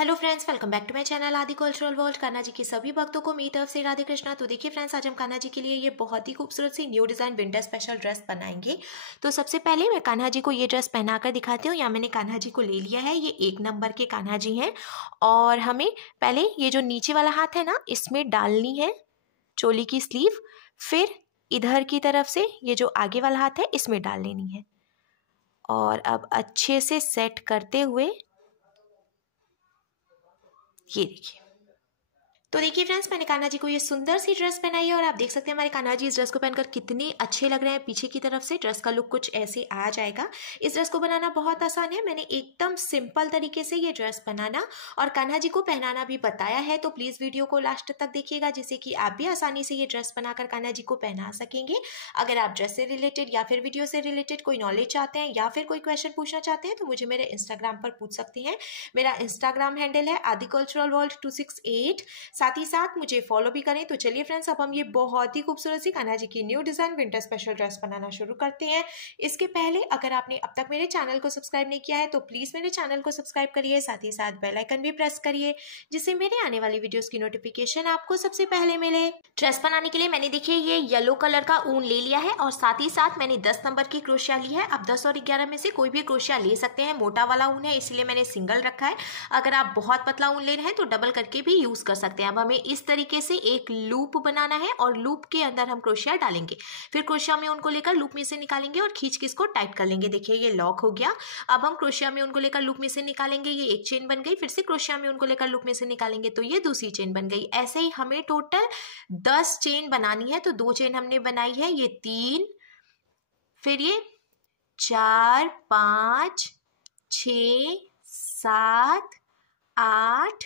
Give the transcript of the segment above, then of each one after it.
Hello friends, welcome back to my channel Aadi cultural world. Kanha ji के सभी भक्तों को मेरी तरफ से राधे कृष्णा। तो देखिए फ्रेंड्स, आज हम कान्हा जी के लिए ये बहुत ही खूबसूरत सी new design winter special dress बनाएंगे। तो सबसे पहले मैं कान्हा जी को ये ड्रेस पहनाकर दिखाती हूँ। यहाँ मैंने कान्हा जी को ले लिया है, ये 1 नंबर के कान्हा जी हैं। और हमें पहले ये जो नीचे वाला हाथ है ना, इसमें डालनी है चोली की स्लीव। फिर इधर की तरफ से ये जो आगे वाला हाथ है, इसमें डाल लेनी है। और अब अच्छे से सेट करते हुए ये देखिए। तो देखिए फ्रेंड्स, मैंने कान्हा जी को ये सुंदर सी ड्रेस पहनाई है और आप देख सकते हैं हमारे कान्हा जी इस ड्रेस को पहनकर कितने अच्छे लग रहे हैं। पीछे की तरफ से ड्रेस का लुक कुछ ऐसे आ जाएगा। इस ड्रेस को बनाना बहुत आसान है। मैंने एकदम सिंपल तरीके से ये ड्रेस बनाना और कान्हा जी को पहनाना भी बताया है। तो प्लीज़ वीडियो को लास्ट तक देखिएगा, जिससे कि आप भी आसानी से ये ड्रेस बनाकर कान्हा जी को पहना सकेंगे। अगर आप ड्रेस से रिलेटेड या फिर वीडियो से रिलेटेड कोई नॉलेज चाहते हैं या फिर कोई क्वेश्चन पूछना चाहते हैं तो मुझे मेरे इंस्टाग्राम पर पूछ सकते हैं। मेरा इंस्टाग्राम हैंडल है आदि कल्चरल वर्ल्ड 268। साथ ही साथ मुझे फॉलो भी करें। तो चलिए फ्रेंड्स, अब हम ये बहुत ही खूबसूरत सी कान्हा जी की new design winter special dress बनाना शुरू करते हैं। इसके पहले अगर आपने अब तक मेरे चैनल को सब्सक्राइब नहीं किया है तो प्लीज मेरे चैनल को सब्सक्राइब करिए, साथ ही साथ बेल आइकन भी प्रेस करिए, जिससे मेरे आने वाली वीडियोस की नोटिफिकेशन आपको सबसे पहले मिले। ड्रेस बनाने के लिए मैंने देखिए ये येलो कलर का ऊन ले लिया है और साथ ही साथ मैंने 10 नंबर की क्रोशिया ली है। आप 10 और 11 में से कोई भी क्रोशिया ले सकते हैं। मोटा वाला ऊन है इसलिए मैंने सिंगल रखा है। अगर आप बहुत पतला ऊन ले रहे हैं तो डबल करके भी यूज कर सकते हैं। अब हमें इस तरीके से एक लूप बनाना है और लूप के अंदर हम क्रोशिया डालेंगे। फिर क्रोशिया में उनको लेकर लूप में से निकालेंगे और खींच के इसको टाइट कर लेंगे। देखिए ये लॉक हो गया। अब हम क्रोशिया में उनको लेकर लूप में से निकालेंगे, ये एक चेन बन गई। फिर से क्रोशिया में उनको लेकर लूप में से निकालेंगे तो ये दूसरी चेन बन गई। ऐसे ही हमें टोटल 10 चेन बनानी है। तो 2 चेन हमने बनाई है, ये 3, फिर ये 4, 5, 6, 7, 8,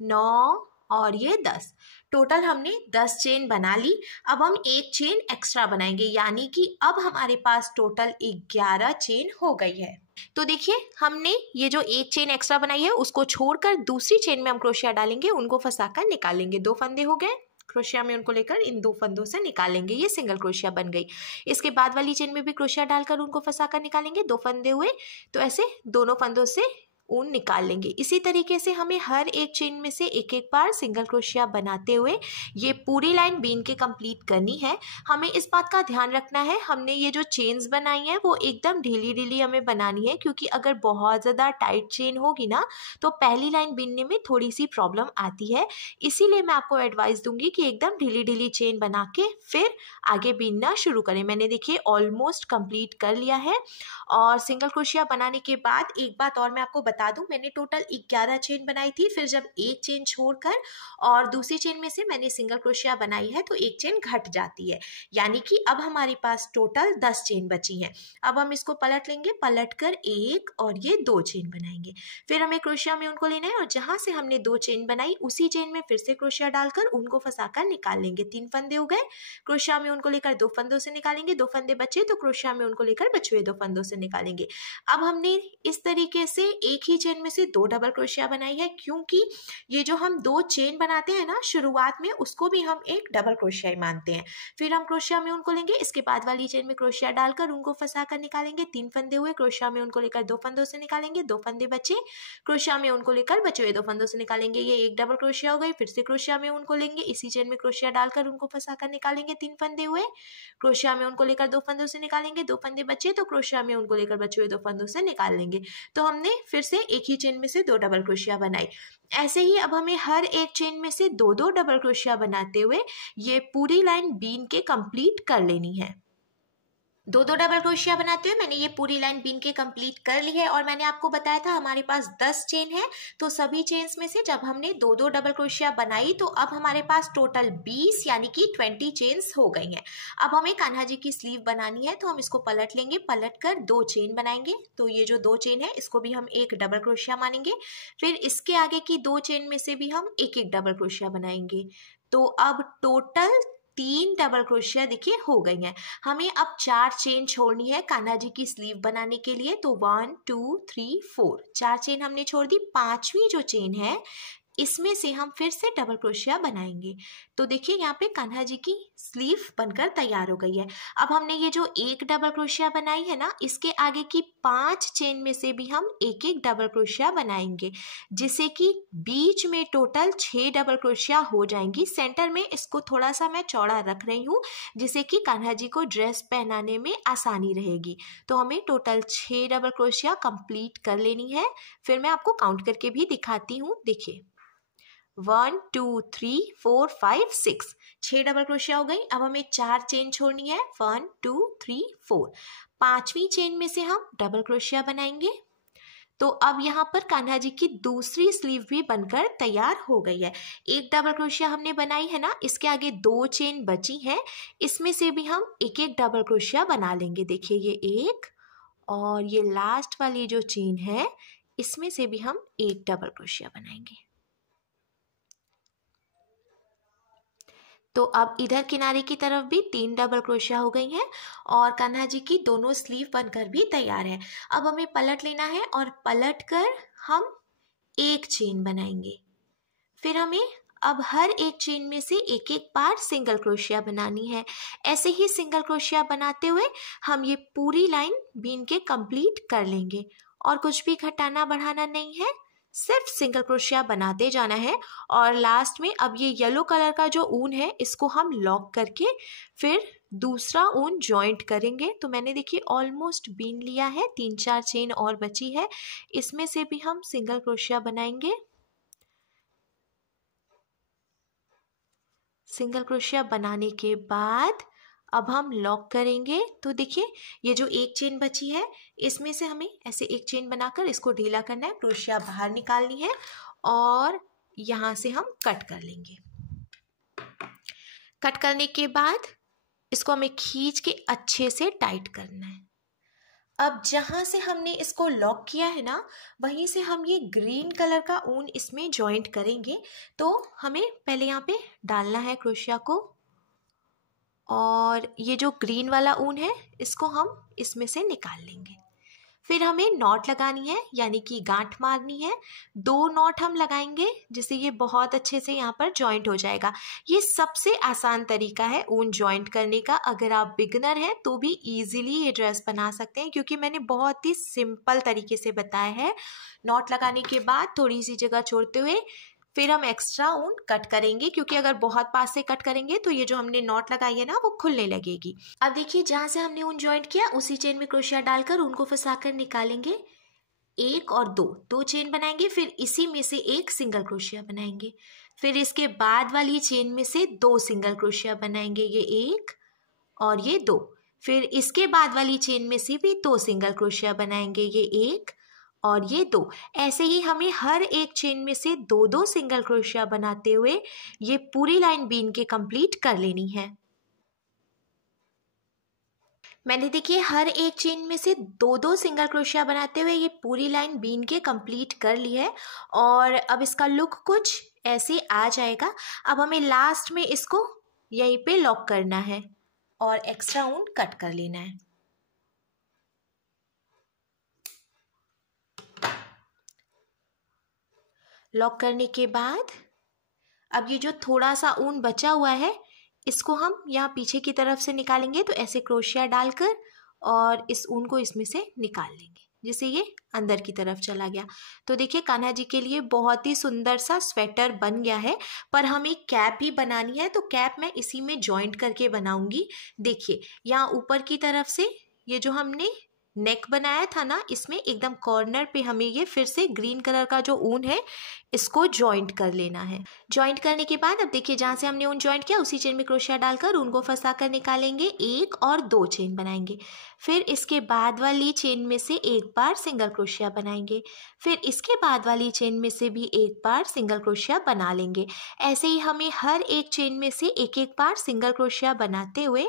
9 और ये 10। टोटल हमने 10 चेन बना ली। अब हम एक चेन एक्स्ट्रा बनाएंगे, यानी कि अब हमारे पास टोटल 11 चेन हो गई है। तो देखिए हमने ये जो एक चेन एक्स्ट्रा बनाई है उसको छोड़कर दूसरी चेन में हम क्रोशिया डालेंगे, उनको फंसाकर निकालेंगे। 2 फंदे हो गए, क्रोशिया में उनको लेकर इन 2 फंदों से निकालेंगे। ये सिंगल क्रोशिया बन गई। इसके बाद वाली चेन में भी क्रोशिया डालकर उनको फंसाकर निकालेंगे। 2 फंदे हुए तो ऐसे दोनों फंदों से ऊन निकाल लेंगे। इसी तरीके से हमें हर एक चेन में से एक एक बार सिंगल क्रोशिया बनाते हुए ये पूरी लाइन बीन के कंप्लीट करनी है। हमें इस बात का ध्यान रखना है, हमने ये जो चेन्स बनाई हैं वो एकदम ढीली ढीली हमें बनानी है, क्योंकि अगर बहुत ज़्यादा टाइट चेन होगी ना तो पहली लाइन बीनने में थोड़ी सी प्रॉब्लम आती है। इसीलिए मैं आपको एडवाइस दूंगी कि एकदम ढीली ढीली चेन बना के फिर आगे बीनना शुरू करें। मैंने देखिए ऑलमोस्ट कंप्लीट कर लिया है। और सिंगल क्रोशिया बनाने के बाद एक बात और मैं आपको बता दूं, मैंने टोटल 11 चेन बनाई थी। फिर जब एक चेन छोड़कर और दूसरी चेन में से मैंने सिंगल क्रोशिया बनाई है तो एक चेन घट जाती है, यानी कि अब हमारे पास टोटल 10 चेन बची हैं। अब हम इसको पलट लेंगे, पलट कर 1 और ये 2 चेन बनाएंगे। फिर हमें क्रोशिया में उनको लेना है और जहां से हमने 2 चेन बनाई उसी चेन में फिर से क्रोशिया डालकर उनको फंसाकर निकाल लेंगे। 3 फंदे हो गए, क्रोशिया में उनको लेकर 2 फंदों से निकालेंगे। 2 फंदे बचे तो क्रोशिया में उनको लेकर बचे हुए 2 फंदों से निकालेंगे। अब हमने इस तरीके से एक ही चेन में से 2 डबल क्रोशिया बनाई है, क्योंकि ये जो हम 2 चेन बनाते हैं ना शुरुआत में, उसको भी हम एक डबल क्रोशिया ही मानते हैं। फिर हम क्रोशिया में उनको लेंगे, इसके बाद वाली चेन में क्रोशिया डालकर उनको फंसा कर निकालेंगे। 3 फंदे हुए, क्रोशिया में उनको लेकर 2 फंदों से निकालेंगे। 2 फंदे बचे, क्रोशिया में उनको लेकर बचे हुए 2 फंदों से निकालेंगे। ये एक डबल क्रोशिया हो गई। फिर से क्रोशिया में उनको लेंगे, इसी चेन में क्रोशिया डालकर उनको फंसा कर निकालेंगे। 3 फंदे हुए, क्रोशिया में उनको लेकर 2 फंदों से निकालेंगे। 2 फंदे बचे तो क्रोशिया में उनको लेकर बचे हुए 2 फंदों से निकाल लेंगे। तो हमने फिर से एक ही चेन में से 2 डबल क्रोशिया बनाई। ऐसे ही अब हमें हर एक चेन में से 2-2 डबल क्रोशिया बनाते हुए ये पूरी लाइन बीन के कंप्लीट कर लेनी है। 2-2 डबल क्रोशिया बनाते हुए मैंने ये पूरी लाइन बीन के कंप्लीट कर ली है। और मैंने आपको बताया था हमारे पास 10 चेन है, तो सभी चेन्स में से जब हमने 2-2 डबल क्रोशिया बनाई तो अब हमारे पास टोटल 20 यानी कि 20 चेन्स हो गई हैं। अब हमें कान्हा जी की स्लीव बनानी है, तो हम इसको पलट लेंगे, पलट कर 2 चेन बनाएंगे। तो ये जो 2 चेन है इसको भी हम एक डबल क्रोशिया मानेंगे। फिर इसके आगे की 2 चेन में से भी हम एक एक डबल क्रोशिया बनाएंगे। तो अब टोटल 3 डबल क्रोशिया देखिए हो गई हैं। हमें अब 4 चेन छोड़नी है कान्हा जी की स्लीव बनाने के लिए। तो 1 2 3 4 4 चेन हमने छोड़ दी। 5वीं जो चेन है इसमें से हम फिर से डबल क्रोशिया बनाएंगे। तो देखिए यहाँ पे कान्हा जी की स्लीव बनकर तैयार हो गई है। अब हमने ये जो एक डबल क्रोशिया बनाई है ना, इसके आगे की 5 चेन में से भी हम एक एक डबल क्रोशिया बनाएंगे, जिससे कि बीच में टोटल 6 डबल क्रोशिया हो जाएंगी। सेंटर में इसको थोड़ा सा मैं चौड़ा रख रही हूँ, जिससे कि कान्हा जी को ड्रेस पहनाने में आसानी रहेगी। तो हमें टोटल 6 डबल क्रोशिया कंप्लीट कर लेनी है। फिर मैं आपको काउंट करके भी दिखाती हूँ। देखिए 1 2 3 4 5 6, 6 डबल क्रोशिया हो गई। अब हमें 4 चेन छोड़नी है, 1 2 3 4। 5वीं चेन में से हम डबल क्रोशिया बनाएंगे। तो अब यहाँ पर कान्हा जी की दूसरी स्लीव भी बनकर तैयार हो गई है। एक डबल क्रोशिया हमने बनाई है ना, इसके आगे 2 चेन बची हैं, इसमें से भी हम एक एक डबल क्रोशिया बना लेंगे। देखिए ये एक और ये लास्ट वाली जो चेन है, इसमें से भी हम एक डबल क्रोशिया बनाएंगे। तो अब इधर किनारे की तरफ भी 3 डबल क्रोशिया हो गई हैं और कान्हा जी की दोनों स्लीव बनकर भी तैयार है। अब हमें पलट लेना है और पलट कर हम एक चेन बनाएंगे। फिर हमें अब हर एक चेन में से एक एक बार सिंगल क्रोशिया बनानी है। ऐसे ही सिंगल क्रोशिया बनाते हुए हम ये पूरी लाइन बीन के कंप्लीट कर लेंगे और कुछ भी घटाना बढ़ाना नहीं है, सिर्फ सिंगल क्रोशिया बनाते जाना है। और लास्ट में अब ये येलो कलर का जो ऊन है, इसको हम लॉक करके फिर दूसरा ऊन जॉइंट करेंगे। तो मैंने देखिए ऑलमोस्ट बीन लिया है, 3-4 चेन और बची है, इसमें से भी हम सिंगल क्रोशिया बनाएंगे। सिंगल क्रोशिया बनाने के बाद अब हम लॉक करेंगे। तो देखिए ये जो एक चेन बची है, इसमें से हमें ऐसे एक चेन बनाकर इसको ढीला करना है, क्रोशिया बाहर निकालनी है और यहाँ से हम कट कर लेंगे। कट करने के बाद इसको हमें खींच के अच्छे से टाइट करना है। अब जहाँ से हमने इसको लॉक किया है ना, वहीं से हम ये ग्रीन कलर का ऊन इसमें जॉइंट करेंगे। तो हमें पहले यहाँ पे डालना है क्रोशिया को और ये जो ग्रीन वाला ऊन है, इसको हम इसमें से निकाल लेंगे। फिर हमें नॉट लगानी है, यानी कि गांठ मारनी है। 2 नॉट हम लगाएंगे, जिससे ये बहुत अच्छे से यहाँ पर जॉइंट हो जाएगा। ये सबसे आसान तरीका है ऊन जॉइंट करने का। अगर आप बिगनर हैं तो भी इजीली ये ड्रेस बना सकते हैं, क्योंकि मैंने बहुत ही सिंपल तरीके से बताया है। नॉट लगाने के बाद थोड़ी सी जगह छोड़ते हुए फिर हम एक्स्ट्रा ऊन कट करेंगे, क्योंकि अगर बहुत पास से कट करेंगे तो ये जो हमने नॉट लगाई है ना, वो खुलने लगेगी। अब देखिए जहाँ से हमने ऊन जॉइंट किया, उसी चेन में क्रोशिया डालकर ऊन को फंसाकर निकालेंगे। 1 और 2 चेन बनाएंगे, फिर इसी में से एक सिंगल क्रोशिया बनाएंगे। फिर इसके बाद वाली चेन में से 2 सिंगल क्रोशिया बनाएंगे, ये 1 और ये 2। फिर इसके बाद वाली चेन में से भी 2 सिंगल क्रोशिया बनाएंगे, ये 1 और ये 2। ऐसे ही हमें हर एक चेन में से 2-2 सिंगल क्रोशिया बनाते हुए ये पूरी लाइन बीन के कंप्लीट कर लेनी है। मैंने देखिए हर एक चेन में से 2-2 सिंगल क्रोशिया बनाते हुए ये पूरी लाइन बीन के कंप्लीट कर ली है और अब इसका लुक कुछ ऐसे आ जाएगा। अब हमें लास्ट में इसको यहीं पे लॉक करना है और एक्स्ट्रा ऊन कट कर लेना है। लॉक करने के बाद अब ये जो थोड़ा सा ऊन बचा हुआ है, इसको हम यहाँ पीछे की तरफ से निकालेंगे। तो ऐसे क्रोशिया डालकर और इस ऊन को इसमें से निकाल लेंगे, जिससे ये अंदर की तरफ चला गया। तो देखिए कान्हा जी के लिए बहुत ही सुंदर सा स्वेटर बन गया है। पर हमें कैप भी बनानी है, तो कैप मैं इसी में जॉइंट करके बनाऊंगी। देखिए यहाँ ऊपर की तरफ से ये जो हमने नेक बनाया था ना, इसमें एकदम कॉर्नर पे हमें ये फिर से ग्रीन कलर का जो ऊन है, इसको जॉइंट कर लेना है। जॉइंट करने के बाद अब देखिए जहाँ से हमने ऊन जॉइंट किया, उसी चेन में क्रोशिया डालकर ऊन को फंसा कर निकालेंगे। 1 और 2 चेन बनाएंगे। फिर इसके बाद वाली चेन में से एक बार सिंगल क्रोशिया बनाएंगे। फिर इसके बाद वाली चेन में से भी एक बार सिंगल क्रोशिया बना लेंगे। ऐसे ही हमें हर एक चेन में से एक एक बार सिंगल क्रोशिया बनाते हुए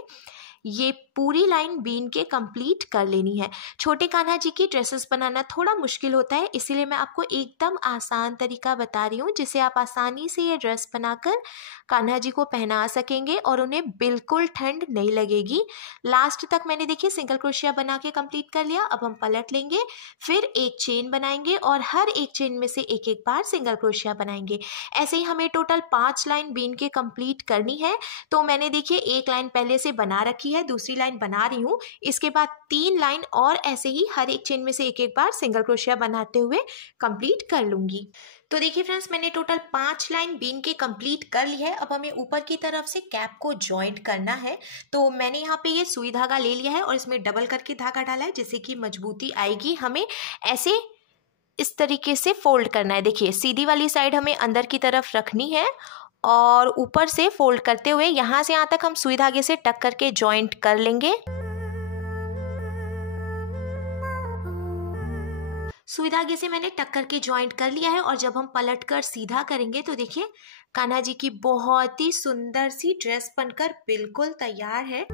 ये पूरी लाइन बीन के कंप्लीट कर लेनी है। छोटे कान्हा जी की ड्रेसेस बनाना थोड़ा मुश्किल होता है, इसीलिए मैं आपको एकदम आसान तरीका बता रही हूँ जिससे आप आसानी से ये ड्रेस बनाकर कान्हा जी को पहना सकेंगे और उन्हें बिल्कुल ठंड नहीं लगेगी। लास्ट तक मैंने देखिए सिंगल क्रोशिया बना के कंप्लीट कर लिया। अब हम पलट लेंगे, फिर एक चेन बनाएंगे और हर एक चेन में से एक एक बार सिंगल क्रोशिया बनाएंगे। ऐसे ही हमें टोटल 5 लाइन बीन के कंप्लीट करनी है। तो मैंने देखिए एक लाइन पहले से बना रखी है, दूसरी लाइन बना रही हूँ। इसके बाद 3 लाइन और ऐसे ही हर एक चेन में से एक एक बार सिंगल क्रोशिया बनाते हुए कंप्लीट कर लूंगी। तो देखिए फ्रेंड्स, मैंने टोटल 5 लाइन बीन के कंप्लीट कर ली है। अब हमें ऊपर की तरफ से कैप को जॉइंट करना है। तो मैंने यहाँ पे ये सुई धागा ले लिया है और इसमें डबल करके धागा डाला है जिससे कि मजबूती आएगी। हमें ऐसे इस तरीके से फोल्ड करना है। देखिए सीधी वाली साइड हमें अंदर की तरफ रखनी है और ऊपर से फोल्ड करते हुए यहाँ से यहाँ तक हम सुई धागे से टक करके जॉइंट कर लेंगे। सुई धागे से मैंने टक करके जॉइंट कर लिया है और जब हम पलट कर सीधा करेंगे तो देखिए कान्हा जी की बहुत ही सुंदर सी ड्रेस बनकर बिल्कुल तैयार है।